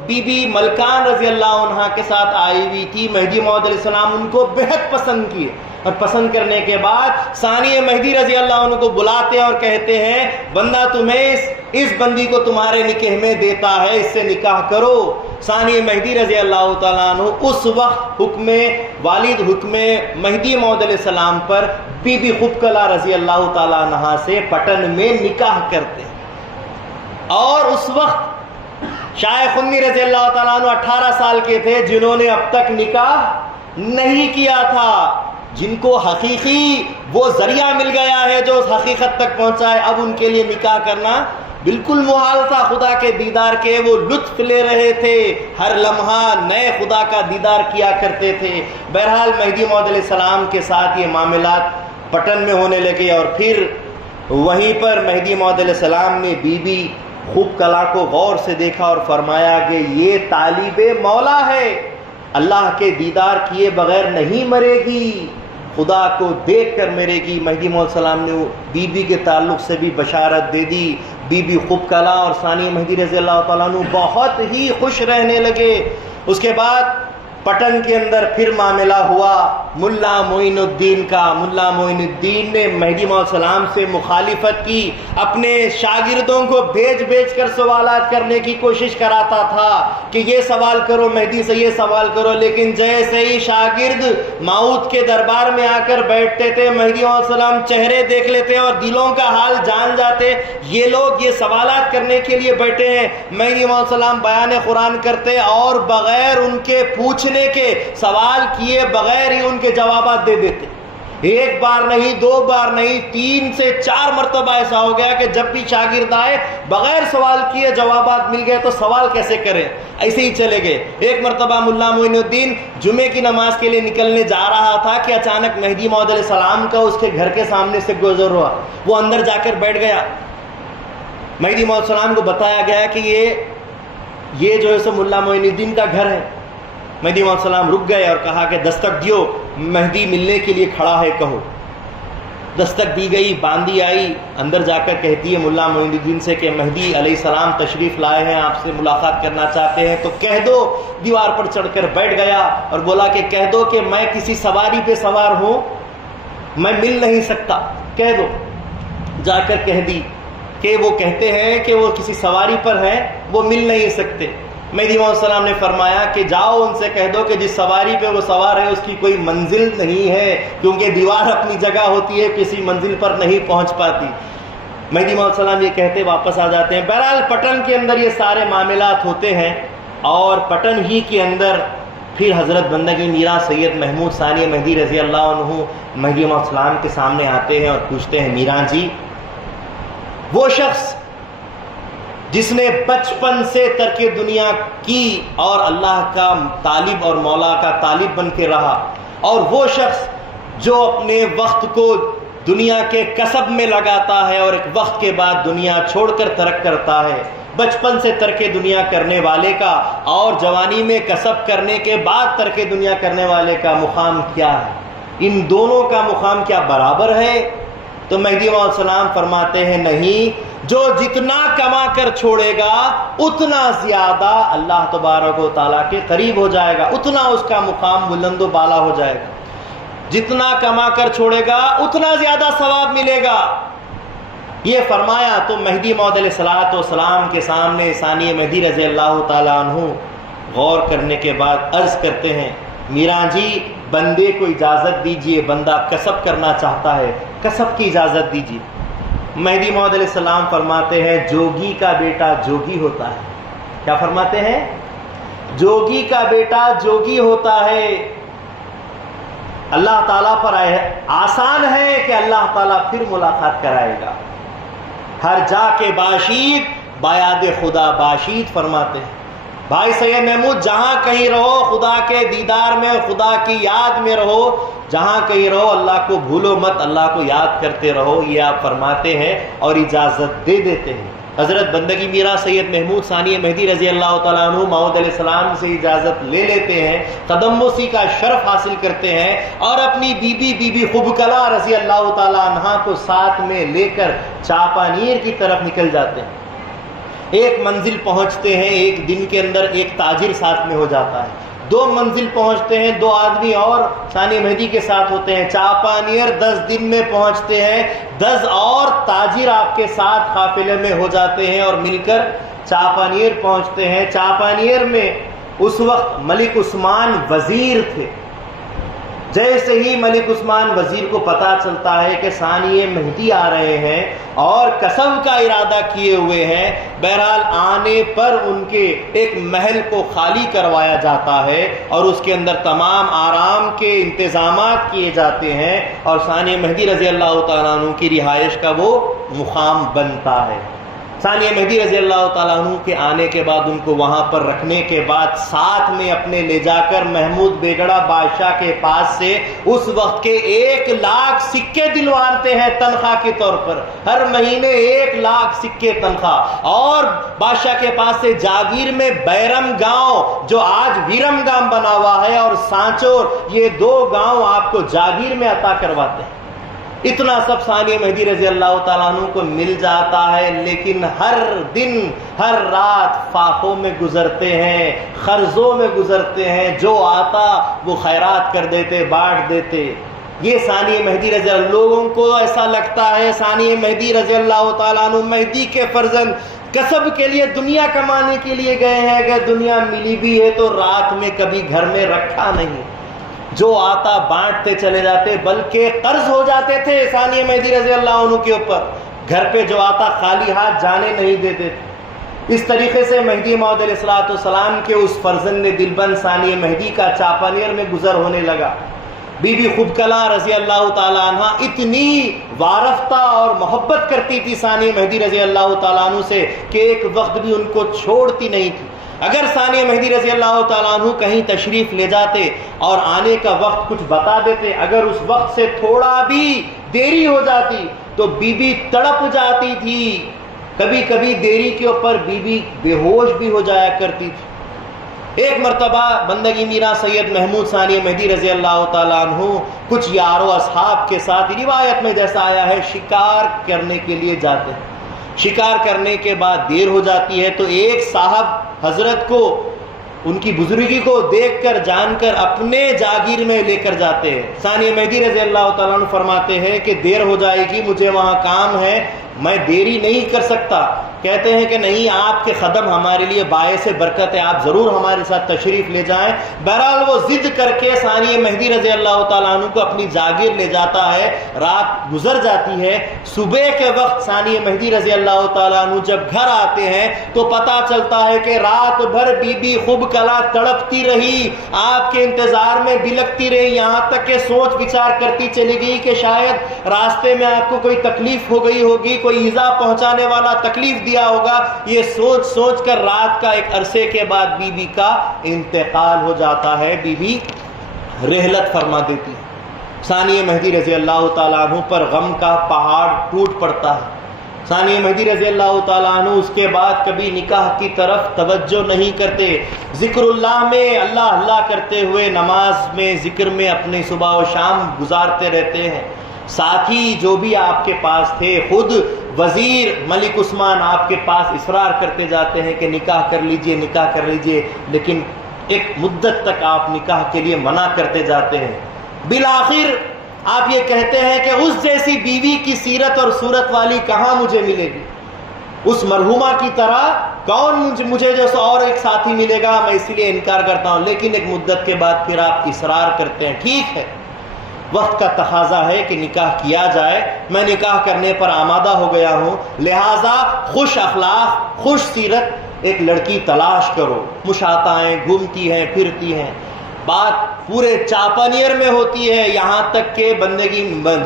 بی بی ملکان رضی اللہ عنہ کے ساتھ آئی ہوئی تھی۔ مہدی موعود علیہ السلام ان کو بہت پسند کیے، اور پسند کرنے کے بعد ثانی مہدی رضی اللہ عنہ کو بلاتے ہیں اور کہتے ہیں بندہ تمہیں اس بندی کو تمہارے نکاح میں دیتا ہے، اس سے نکاح کرو۔ ثانی مہدی رضی اللہ تعالیٰ عنہ اس وقت والد حکم مہدی موعود علیہ السلام پر بی بی خوب کلا رضی اللہ تعالیٰ عنہ سے پٹن میں نکاح کرتے ہیں۔ اور اس وقت شائخ قمی رضی اللہ تعالیٰ عنہ 18 سال کے تھے، جنہوں نے اب تک نکاح نہیں کیا تھا، جن کو حقیقی وہ ذریعہ مل گیا ہے جو اس حقیقت تک پہنچا ہے، اب ان کے لیے نکاح کرنا بالکل محال تھا۔ خدا کے دیدار کے وہ لطف لے رہے تھے، ہر لمحہ نئے خدا کا دیدار کیا کرتے تھے۔ بہرحال مہدی موعود علیہ السلام کے ساتھ یہ معاملات پٹن میں ہونے لگے، اور پھر وہیں پر مہدی موعود علیہ السلام نے بی بی خوب کلا کو غور سے دیکھا اور فرمایا کہ یہ طالب مولا ہے، اللہ کے دیدار کیے بغیر نہیں مرے گی، خدا کو دیکھ کر مرے گی۔ مہدی موعود علیہ السلام نے بی بی کے تعلق سے بھی بشارت دے دی۔ بی بی خوب کلا اور ثانی مہدی رضی اللہ تعالیٰ عنہ بہت ہی خوش رہنے لگے۔ اس کے بعد پٹن کے اندر پھر معاملہ ہوا ملا معین الدین کا۔ ملا معین الدین نے مہدی موعود علیہ السلام سے مخالفت کی، اپنے شاگردوں کو بھیج کر سوالات کرنے کی کوشش کراتا تھا کہ یہ سوال کرو، مہدی سے یہ سوال کرو، لیکن جیسے ہی شاگرد موعود کے دربار میں آ کر بیٹھتے تھے، مہدی موعود علیہ السلام چہرے دیکھ لیتے اور دلوں کا حال جان جاتے، یہ لوگ یہ سوالات کرنے کے لیے بیٹھے ہیں۔ مہدی موعود علیہ السلام بیان قرآن کرتے اور بغیر ان کے پوچھنے کے، سوال کیے بغیر ہی ان کے جوابات دے دیتے۔ ایک بار نہیں، 2 بار نہیں، 3 سے 4 مرتبہ ایسا ہو گیا کہ جب بھی شاگرد آئے بغیر سوال کیے جوابات مل گئے تو سوال کیسے کریں، ایسے ہی چلے گئے۔ ایک مرتبہ ملا معین الدین جمعے کی نماز کے لیے نکلنے جا رہا تھا کہ اچانک مہدی موعود علیہ السلام کا اس کے گھر کے سامنے سے گزر ہوا، وہ اندر جا کر بیٹھ گیا۔ مہدی موعود علیہ السلام کو بتایا گیا کہ یہ جو ہے سو ملا معین الدین کا گھر ہے۔ مہدی موعود علیہ السلام رک گئے اور کہا کہ دستک دیو، مہدی ملنے کے لیے کھڑا ہے، کہو۔ دستک دی گئی، باندی آئی، اندر جا کر کہتی ہے ملا معین الدین سے کہ مہدی علیہ السلام تشریف لائے ہیں، آپ سے ملاقات کرنا چاہتے ہیں۔ تو کہہ دو، دیوار پر چڑھ کر بیٹھ گیا اور بولا کہ کہہ دو کہ میں کسی سواری پہ سوار ہوں، میں مل نہیں سکتا، کہہ دو۔ جا کر کہہ دی کہ وہ کہتے ہیں کہ وہ کسی سواری پر ہیں، وہ مل نہیں سکتے۔ مہدی موعود السلام نے فرمایا کہ جاؤ ان سے کہہ دو کہ جس سواری پہ وہ سوار ہے اس کی کوئی منزل نہیں ہے، کیونکہ دیوار اپنی جگہ ہوتی ہے، کسی منزل پر نہیں پہنچ پاتی۔ مہدی موعود السلام یہ کہتے واپس آ جاتے ہیں۔ بہرحال پٹن کے اندر یہ سارے معاملات ہوتے ہیں، اور پٹن ہی کے اندر پھر حضرت بندگی میرا سید محمود ثانی مہدی رضی اللہ عنہ مہدی موعود السلام کے سامنے آتے ہیں اور پوچھتے ہیں، میران جی، وہ شخص جس نے بچپن سے ترک دنیا کی اور اللہ کا طالب اور مولا کا طالب بن کے رہا، اور وہ شخص جو اپنے وقت کو دنیا کے کسب میں لگاتا ہے اور ایک وقت کے بعد دنیا چھوڑ کر ترک کرتا ہے، بچپن سے ترک دنیا کرنے والے کا اور جوانی میں کسب کرنے کے بعد ترک دنیا کرنے والے کا مقام کیا ہے؟ ان دونوں کا مقام کیا برابر ہے؟ تو مہدی موعود السلام فرماتے ہیں، نہیں، جو جتنا کما کر چھوڑے گا اتنا زیادہ اللہ تبارک و تعالیٰ کے قریب ہو جائے گا، اتنا اس کا مقام بلند و بالا ہو جائے گا۔ جتنا کما کر چھوڑے گا اتنا زیادہ ثواب ملے گا۔ یہ فرمایا تو مہدی موعود علیہ الصلوۃ والسلام کے سامنے ثانی مہدی رضی اللہ تعالیٰ عنہ غور کرنے کے بعد عرض کرتے ہیں، میران جی، بندے کو اجازت دیجئے، بندہ کسب کرنا چاہتا ہے، کسب کی اجازت دیجئے۔ مہدی موعود علیہ السلام فرماتے ہیں، جوگی کا بیٹا جوگی ہوتا ہے۔ کیا فرماتے ہیں؟ جوگی کا بیٹا جوگی ہوتا ہے۔ اللہ تعالیٰ پر آسان ہے کہ اللہ تعالیٰ پھر ملاقات کرائے گا۔ ہر جا کے باشید بیاد خدا باشید فرماتے ہیں۔ بھائی سید محمود، جہاں کہیں رہو خدا کے دیدار میں، خدا کی یاد میں رہو، جہاں کہیں رہو اللہ کو بھولو مت، اللہ کو یاد کرتے رہو، یہ آپ فرماتے ہیں اور اجازت دے دیتے ہیں۔ حضرت بندگی میرا سید محمود ثانی مہدی رضی اللہ تعالیٰ عنہ موعود علیہ السلام سے اجازت لے لیتے ہیں، قدم بوسی کا شرف حاصل کرتے ہیں، اور اپنی بی بی خوبکلا رضی اللہ تعالیٰ عنہ کو ساتھ میں لے کر چاپانیر کی طرف نکل جاتے ہیں۔ ایک منزل پہنچتے ہیں، ایک دن کے اندر ایک تاجر ساتھ میں ہو جاتا ہے، 2 منزل پہنچتے ہیں، 2 آدمی اور ثانی مہدی کے ساتھ ہوتے ہیں، چاپانیر 10 دن میں پہنچتے ہیں، 10 اور تاجر آپ کے ساتھ قافلے میں ہو جاتے ہیں اور مل کر چاپانیر پہنچتے ہیں۔ چاپانیر میں اس وقت ملک عثمان وزیر تھے۔ جیسے ہی ملک عثمان وزیر کو پتا چلتا ہے کہ ثانی مہدی آ رہے ہیں اور قسم کا ارادہ کیے ہوئے ہیں، بہرحال آنے پر ان کے ایک محل کو خالی کروایا جاتا ہے اور اس کے اندر تمام آرام کے انتظامات کیے جاتے ہیں، اور ثانی مہدی رضی اللہ تعالیٰ عنہ کی رہائش کا وہ مقام بنتا ہے۔ ثانی مہدی رضی اللہ تعالیٰ عنہ کے آنے کے بعد ان کو وہاں پر رکھنے کے بعد ساتھ میں اپنے لے جا کر محمود بیگڑا بادشاہ کے پاس سے اس وقت کے 1 لاکھ سکے دلواتے ہیں تنخواہ کے طور پر، ہر مہینے 1 لاکھ سکے تنخواہ، اور بادشاہ کے پاس سے جاگیر میں بیرم گاؤں جو آج ویرم گام بنا ہوا ہے اور سانچور، یہ 2 گاؤں آپ کو جاگیر میں عطا کرواتے ہیں۔ اتنا سب ثانی مہدی رضی اللہ تعالیٰ عنہ کو مل جاتا ہے، لیکن ہر دن ہر رات فاقوں میں گزرتے ہیں، قرضوں میں گزرتے ہیں، جو آتا وہ خیرات کر دیتے، بانٹ دیتے۔ یہ ثانی مہدی رضی اللہ، لوگوں کو ایسا لگتا ہے ثانی مہدی رضی اللہ تعالیٰ عنہ مہدی کے فرزند کسب کے لیے دنیا کمانے کے لیے گئے ہیں، اگر دنیا ملی بھی ہے تو رات میں کبھی گھر میں رکھا نہیں، جو آتا بانٹتے چلے جاتے، بلکہ قرض ہو جاتے تھے ثانی مہدی رضی اللہ عنہ کے اوپر، گھر پہ جو آتا خالی ہاتھ جانے نہیں دیتے تھے۔ اس طریقے سے مہدی موعود علیہ السلام کے اس فرزند دلبند ثانی مہدی کا چاپانیر میں گزر ہونے لگا۔ بی بی خوبکلا رضی اللہ تعالیٰ عنہ اتنی وارفتہ اور محبت کرتی تھی ثانی مہدی رضی اللہ تعالیٰ عنہ سے کہ ایک وقت بھی ان کو چھوڑتی نہیں تھی۔ اگر ثانی مہدی رضی اللہ تعالیٰ عنہ کہیں تشریف لے جاتے اور آنے کا وقت کچھ بتا دیتے، اگر اس وقت سے تھوڑا بھی دیری ہو جاتی تو بی بی تڑپ جاتی تھی، کبھی کبھی دیری کے اوپر بی بی بے ہوش بھی ہو جایا کرتی تھی۔ ایک مرتبہ بندگی میرا سید محمود ثانی مہدی رضی اللہ تعالیٰ عنہ کچھ یار و اصحاب کے ساتھ، روایت میں جیسا آیا ہے، شکار کرنے کے لیے جاتے ہیں۔ شکار کرنے کے بعد دیر ہو جاتی ہے تو ایک صاحب حضرت کو ان کی بزرگی کو دیکھ کر جان کر اپنے جاگیر میں لے کر جاتے ہیں۔ ثانی مہدی رضی اللہ تعالیٰ عنہ فرماتے ہیں کہ دیر ہو جائے گی، مجھے وہاں کام ہے، میں دیری نہیں کر سکتا، کہتے ہیں کہ نہیں، آپ کے قدم ہمارے لیے باعث برکت ہے، آپ ضرور ہمارے ساتھ تشریف لے جائیں۔ بہرحال وہ ضد کر کے ثانی مہدی رضی اللہ تعالیٰ عنہ کو اپنی جاگیر لے جاتا ہے۔ رات گزر جاتی ہے، صبح کے وقت ثانی مہدی رضی اللہ تعالیٰ عنہ جب گھر آتے ہیں تو پتہ چلتا ہے کہ رات بھر بی بی خوب کلا تڑپتی رہی، آپ کے انتظار میں بلکتی رہی، یہاں تک کہ سوچ وچار کرتی چلی گئی کہ شاید راستے میں آپ کو کوئی تکلیف ہو گئی ہوگی، کوئی ایذا پہنچانے والا تکلیف دیا ہوگا۔ یہ سوچ سوچ کر رات کا ایک عرصے کے بعد بی بی کا انتقال ہو جاتا ہے، بی بی رحلت فرما دیتی ہے۔ ثانی مہدی رضی اللہ تعالیٰ عنہ پر غم کا پہاڑ ٹوٹ پڑتا ہے۔ ثانی مہدی رضی اللہ تعالیٰ عنہ اس کے بعد کبھی نکاح کی طرف توجہ نہیں کرتے، ذکر اللہ میں اللہ اللہ کرتے ہوئے نماز میں ذکر میں اپنی صبح و شام گزارتے رہتے ہیں۔ ساتھی جو بھی آپ کے پاس تھے، خود وزیر ملک عثمان آپ کے پاس اصرار کرتے جاتے ہیں کہ نکاح کر لیجئے، نکاح کر لیجئے، لیکن ایک مدت تک آپ نکاح کے لیے منع کرتے جاتے ہیں۔ بالآخر آپ یہ کہتے ہیں کہ اس جیسی بیوی کی سیرت اور صورت والی کہاں مجھے ملے گی، اس مرحومہ کی طرح کون مجھے جیسا اور ایک ساتھی ملے گا، میں اس لیے انکار کرتا ہوں۔ لیکن ایک مدت کے بعد پھر آپ اصرار کرتے ہیں، ٹھیک ہے وقت کا تقاضا ہے کہ نکاح کیا جائے، میں نکاح کرنے پر آمادہ ہو گیا ہوں، لہٰذا خوش اخلاق خوش سیرت ایک لڑکی تلاش کرو۔ مشاتائیں گھومتی ہیں پھرتی ہیں، بات پورے چاپانیر میں ہوتی ہے، یہاں تک کہ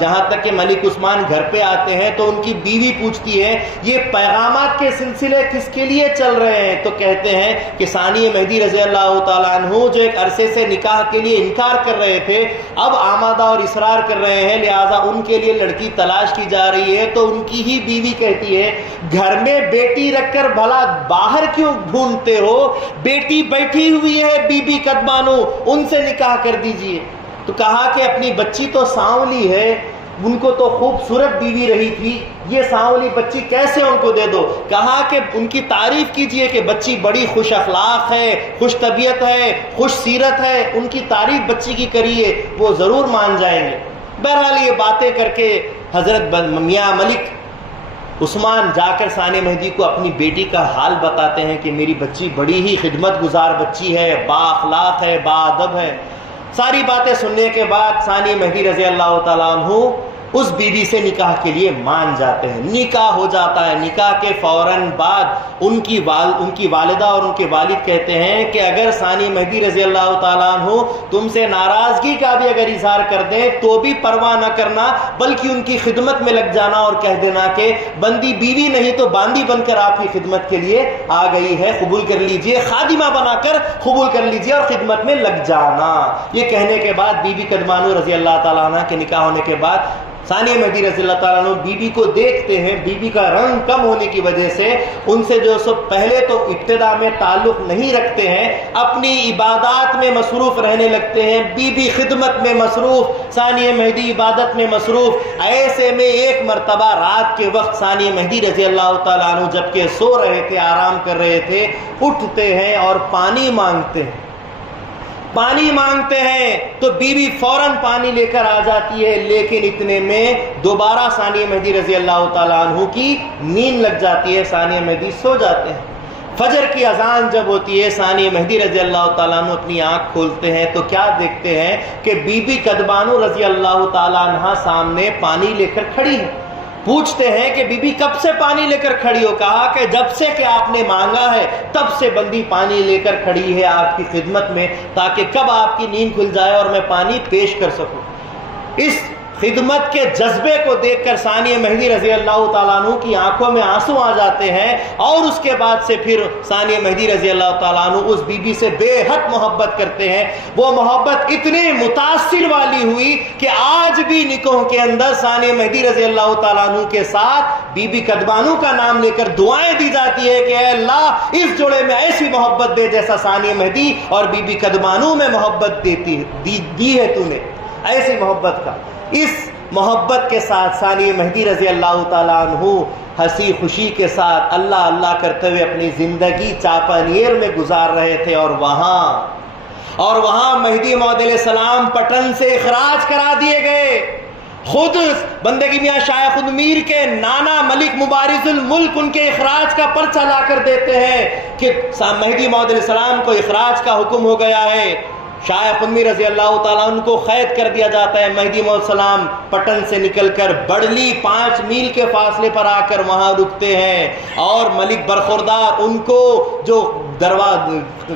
جہاں تک کہ ملک عثمان گھر پہ آتے ہیں تو ان کی بیوی پوچھتی ہے یہ پیغامات کے سلسلے کس کے لیے چل رہے ہیں؟ تو کہتے ہیں کہ ثانی مہدی رضی اللہ تعالیٰ عنہ جو ایک عرصے سے نکاح کے لیے انکار کر رہے تھے، اب آمادہ اور اصرار کر رہے ہیں، لہٰذا ان کے لیے لڑکی تلاش کی جا رہی ہے۔ تو ان کی ہی بیوی کہتی ہے گھر میں بیٹی رکھ کر بھلا باہر کیوں ڈھونڈتے ہو، بیٹی بیٹھی ہوئی ہے بی بی قدمانو، ان سے نکاح کر دیجئے۔ تو کہا کہ اپنی بچی تو سانولی ہے، ان کو تو خوبصورت بیوی رہی تھی، یہ سانولی بچی کیسے ان کو دے دو؟ کہا کہ ان کی تعریف کیجئے کہ بچی بڑی خوش اخلاق ہے، خوش طبیعت ہے، خوش سیرت ہے، ان کی تعریف بچی کی کریے، وہ ضرور مان جائیں گے۔ بہرحال یہ باتیں کر کے حضرت میاں ملک عثمان جا کر ثانی مہدی کو اپنی بیٹی کا حال بتاتے ہیں کہ میری بچی بڑی ہی خدمت گزار بچی ہے، با اخلاق ہے، با ادب ہے۔ ساری باتیں سننے کے بعد ثانی مہدی رضی اللہ تعالیٰ عنہ اس بیوی سے نکاح کے لیے مان جاتے ہیں، نکاح ہو جاتا ہے۔ نکاح کے فوراً بعد ان کی والدہ اور ان کے والد کہتے ہیں کہ اگر ثانی مہدی رضی اللہ تعالیٰ عنہ تم سے ناراضگی کا بھی اگر اظہار کر دیں تو بھی پرواہ نہ کرنا، بلکہ ان کی خدمت میں لگ جانا اور کہہ دینا کہ بندی بیوی نہیں تو باندی بن کر آپ کی خدمت کے لیے آ گئی ہے، قبول کر لیجئے، خادمہ بنا کر قبول کر لیجئے اور خدمت میں لگ جانا۔ یہ کہنے کے بعد بی بی قدمانو رضی اللہ تعالیٰ عنہ کے نکاح ہونے کے بعد ثانی مہدی رضی اللہ تعالیٰ عنہ بی بی کو دیکھتے ہیں، بی بی کا رنگ کم ہونے کی وجہ سے ان سے جو سب پہلے تو ابتدا میں تعلق نہیں رکھتے ہیں، اپنی عبادات میں مصروف رہنے لگتے ہیں، بی بی خدمت میں مصروف، ثانی مہدی عبادت میں مصروف۔ ایسے میں ایک مرتبہ رات کے وقت ثانی مہدی رضی اللہ تعالیٰ عنہ جبکہ سو رہے تھے، آرام کر رہے تھے، اٹھتے ہیں اور پانی مانگتے ہیں۔ پانی مانگتے ہیں تو بیوی فوراً پانی لے کر آ جاتی ہے، لیکن اتنے میں دوبارہ ثانی مہدی رضی اللہ تعالیٰ عنہ کی نیند لگ جاتی ہے، ثانی مہدی سو جاتے ہیں۔ فجر کی اذان جب ہوتی ہے، ثانی مہدی رضی اللہ تعالیٰ عنہ اپنی آنکھ کھولتے ہیں تو کیا دیکھتے ہیں کہ بی بی قدمانو رضی اللہ تعالیٰ عنہ سامنے پانی لے کر کھڑی ہے۔ پوچھتے ہیں کہ بی بی کب سے پانی لے کر کھڑی ہو؟ کہا کہ جب سے کہ آپ نے مانگا ہے تب سے بندی پانی لے کر کھڑی ہے آپ کی خدمت میں، تاکہ کب آپ کی نیند کھل جائے اور میں پانی پیش کر سکوں۔ اس خدمت کے جذبے کو دیکھ کر ثانی مہدی رضی اللہ تعالیٰ عنہ کی آنکھوں میں آنسو آ جاتے ہیں، اور اس کے بعد سے پھر ثانی مہدی رضی اللہ تعالیٰ عنہ اس بی بی سے بے حد محبت کرتے ہیں۔ وہ محبت اتنی متاثر والی ہوئی کہ آج بھی نکاح کے اندر ثانی مہدی رضی اللہ تعالیٰ عنہ کے ساتھ بی بی قدمانو کا نام لے کر دعائیں دی جاتی ہے کہ اے اللہ اس جوڑے میں ایسی محبت دے جیسا ثانی مہدی اور بی بی قدمانو میں محبت دی ہے تو نے، ایسی محبت کا۔ اس محبت کے ساتھ ثانی مہدی رضی اللہ تعالیٰ عنہ ہنسی خوشی کے ساتھ اللہ اللہ کرتے ہوئے اپنی زندگی چاپانیر میں گزار رہے تھے، اور وہاں مہدی موعود علیہ السلام پٹن سے اخراج کرا دیے گئے۔ خود بندگی میاں شاہ خود میر کے نانا ملک مبارز الملک ان کے اخراج کا پرچہ لا کر دیتے ہیں کہ مہدی موعود علیہ السلام کو اخراج کا حکم ہو گیا ہے. شاہ خود میر رضی اللہ تعالیٰ ان کو قید کر دیا جاتا ہے. مہدی موعود علیہ السلام پٹن سے نکل کر بڑلی 5 میل کے فاصلے پر آ کر وہاں رکتے ہیں اور ملک برخوردار ان کو جو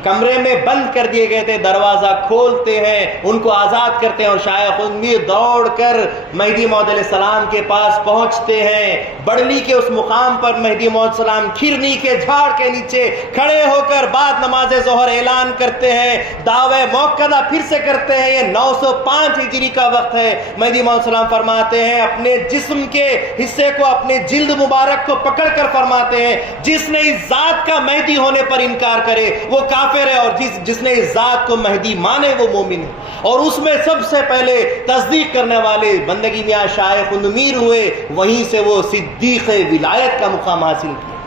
کمرے میں بند کر دیے گئے تھے دروازہ کھولتے ہیں, ان کو آزاد کرتے ہیں اور شاہ خود میر دوڑ کر مہدی موعود علیہ السلام کے پاس پہنچتے ہیں. بڑلی کے اس مقام پر مہدی موعود علیہ السلام کھرنی کے جھاڑ کے نیچے کھڑے ہو کر بعد نماز ظہر اعلان کرتے ہیں, دعوے موقدہ پھر سے کرتے ہیں. یہ 905 ہجری کا وقت ہے. مہدی موعود علیہ السلام فرماتے ہیں, اپنے جسم کے حصے کو اپنے جلد مبارک کو پکڑ کر فرماتے ہیں, جس نے اس ذات کا مہدی ہونے پر انکار کرے وہ کافر ہے اور جس نے اس ذات کو مہدی مانے وہ مومن ہے. اور اس میں سب سے پہلے تصدیق کرنے والے بندگی میاں شاہ خود میر ہوئے, وہیں سے وہ صدیق ولایت کا مقام حاصل کیا.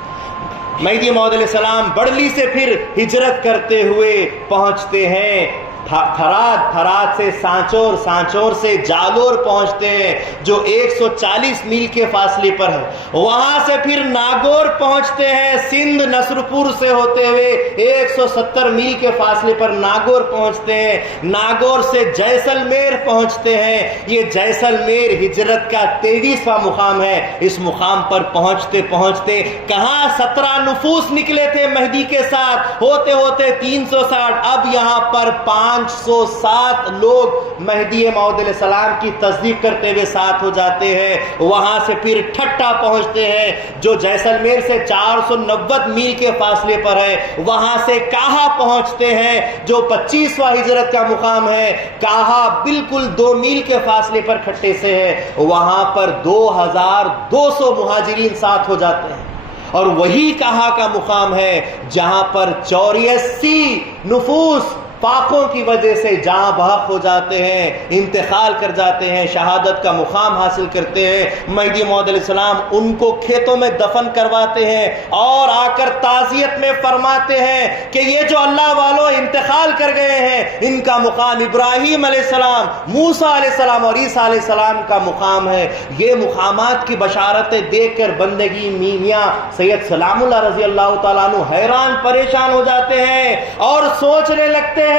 مہدی موعود علیہ السلام بڑلی سے پھر ہجرت کرتے ہوئے پہنچتے ہیں تھراد سے سانچور, سانچور سے جالور پہنچتے ہیں جو 140 میل کے فاصلے پر ہے. وہاں سے پھر ناگور پہنچتے ہیں, سندھ نصرپور سے ہوتے ہوئے 170 میل کے فاصلے پر ناگور پہنچتے ہیں. ناگور سے جیسلمیر پہنچتے ہیں. یہ جیسلمیر ہجرت کا 23واں مقام ہے. اس مقام پر پہنچتے پہنچتے کہاں 17 نفوس نکلے تھے مہدی کے ساتھ, ہوتے ہوتے 360, اب یہاں پر 507 لوگ مہدی موعود علیہ السلام کی تصدیق کرتے ہوئے ساتھ ہو جاتے ہیں. وہاں سے پھر ٹھٹا پہنچتے ہیں جو جیسلمیر سے 490 میل کے فاصلے پر ہے. وہاں سے کاہا پہنچتے ہیں جو 25واں ہجرت کا مقام ہے. کاہا بالکل 2 میل کے فاصلے پر ٹھٹے سے ہے. وہاں پر 2200 مہاجرین ساتھ ہو جاتے ہیں اور وہی کاہا کا مقام ہے جہاں پر 84 نفوس فاقوں کی وجہ سے جاں بحق ہو جاتے ہیں, انتقال کر جاتے ہیں, شہادت کا مقام حاصل کرتے ہیں. مہدی موعود علیہ السلام ان کو کھیتوں میں دفن کرواتے ہیں اور آ کر تعزیت میں فرماتے ہیں کہ یہ جو اللہ والوں انتقال کر گئے ہیں ان کا مقام ابراہیم علیہ السلام, موسیٰ علیہ السلام اور عیسیٰ علیہ السلام کا مقام ہے. یہ مقامات کی بشارتیں دیکھ کر بندگی میاں سید سلام اللہ رضی اللہ تعالیٰ عنہ حیران پریشان ہو جاتے ہیں اور سوچنے لگتے ہیں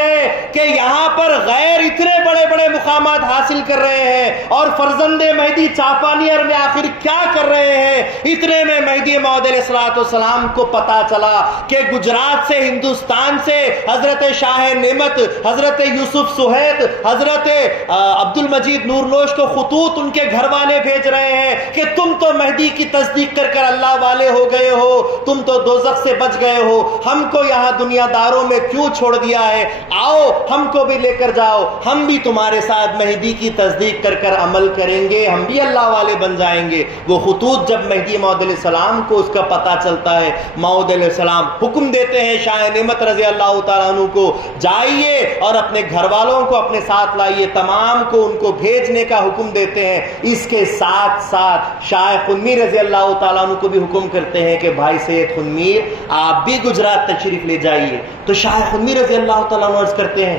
کہ یہاں پر غیر اتنے بڑے بڑے مقامات حاصل کر رہے ہیں اور فرزند مہدی چاپانیار میں آخر کیا کر رہے ہیں. اتنے میں مہدی موعود علیہ السلام کو پتا چلا کہ گجرات سے, ہندوستان سے حضرت شاہ نعمت, حضرت یوسف سہیت, حضرت عبد المجید نورلوش کو خطوط ان کے گھر والے بھیج رہے ہیں کہ تم تو مہدی کی تصدیق کر کر اللہ والے ہو گئے ہو, تم تو دوزخ سے بچ گئے ہو, ہم کو یہاں دنیا داروں میں کیوں چھوڑ دیا ہے, آؤ ہم کو بھی لے کر جاؤ, ہم بھی تمہارے ساتھ مہدی کی تصدیق کر کر عمل کریں گے, ہم بھی اللہ والے بن جائیں گے. وہ خطوط جب مہدی موعود علیہ السلام کو اس کا پتہ چلتا ہے, موعود علیہ السلام حکم دیتے ہیں شاہ نعمت رضی اللہ تعالیٰ عنہ کو, جائیے اور اپنے گھر والوں کو اپنے ساتھ لائیے, تمام کو ان کو بھیجنے کا حکم دیتے ہیں. اس کے ساتھ ساتھ شاہ خود میر رضی اللہ تعالیٰ عنہ کو بھی حکم کرتے ہیں کہ بھائی سید خود میر آپ بھی گجرات تشریف لے جائیے. تو شاہ خود میر رضی اللہ تعالیٰ عنہ عرض کرتے ہیں,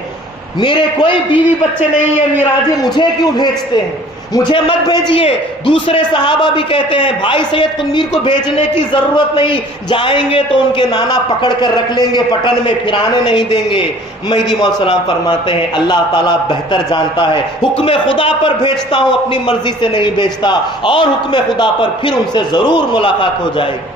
میرے کوئی بیوی بچے نہیں ہیں میرا جی, مجھے کیوں بھیجتے ہیں, مجھے مت بھیجیے. دوسرے صحابہ بھی کہتے ہیں بھائی سید خود میر کو بھیجنے کی ضرورت نہیں, جائیں گے تو ان کے نانا پکڑ کر رکھ لیں گے پٹن میں, پھرانے نہیں دیں گے. مہدی موعود السلام فرماتے ہیں اللہ تعالیٰ بہتر جانتا ہے, حکم خدا پر بھیجتا ہوں, اپنی مرضی سے نہیں بھیجتا, اور حکم خدا پر پھر ان سے ضرور ملاقات ہو جائے گی.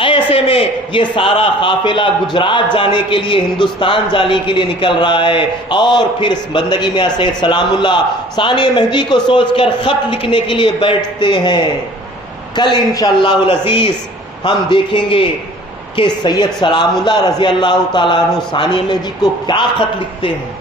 ایسے میں یہ سارا قافلہ گجرات جانے کے لیے, ہندوستان جانے کے لیے نکل رہا ہے. اور پھر بندگی میاں سید سلام اللہ ثانی مہدی کو سوچ کر خط لکھنے کے لیے بیٹھتے ہیں. کل انشاءاللہ العزیز ہم دیکھیں گے کہ سید سلام اللہ رضی اللہ تعالیٰ عنہ ثانی مہدی کو کیا خط لکھتے ہیں,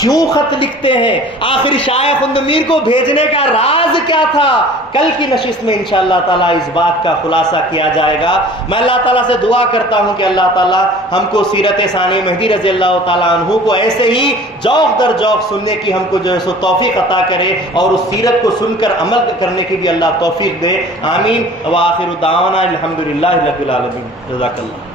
کیوں خط لکھتے ہیں, آخر شاہ خود میر کو بھیجنے کا راز کیا تھا. کل کی نشست میں انشاءاللہ تعالیٰ اس بات کا خلاصہ کیا جائے گا. میں اللہ تعالیٰ سے دعا کرتا ہوں کہ اللہ تعالیٰ ہم کو سیرت ثانی مہدی رضی اللہ تعالیٰ عنہ کو ایسے ہی ذوق در ذوق سننے کی ہم کو جو ہے سو توفیق عطا کرے, اور اس سیرت کو سن کر عمل کرنے کی بھی اللہ توفیق دے. آمین. وآخر دعوانا الحمدللہ رب العالمین. جزاک اللہ.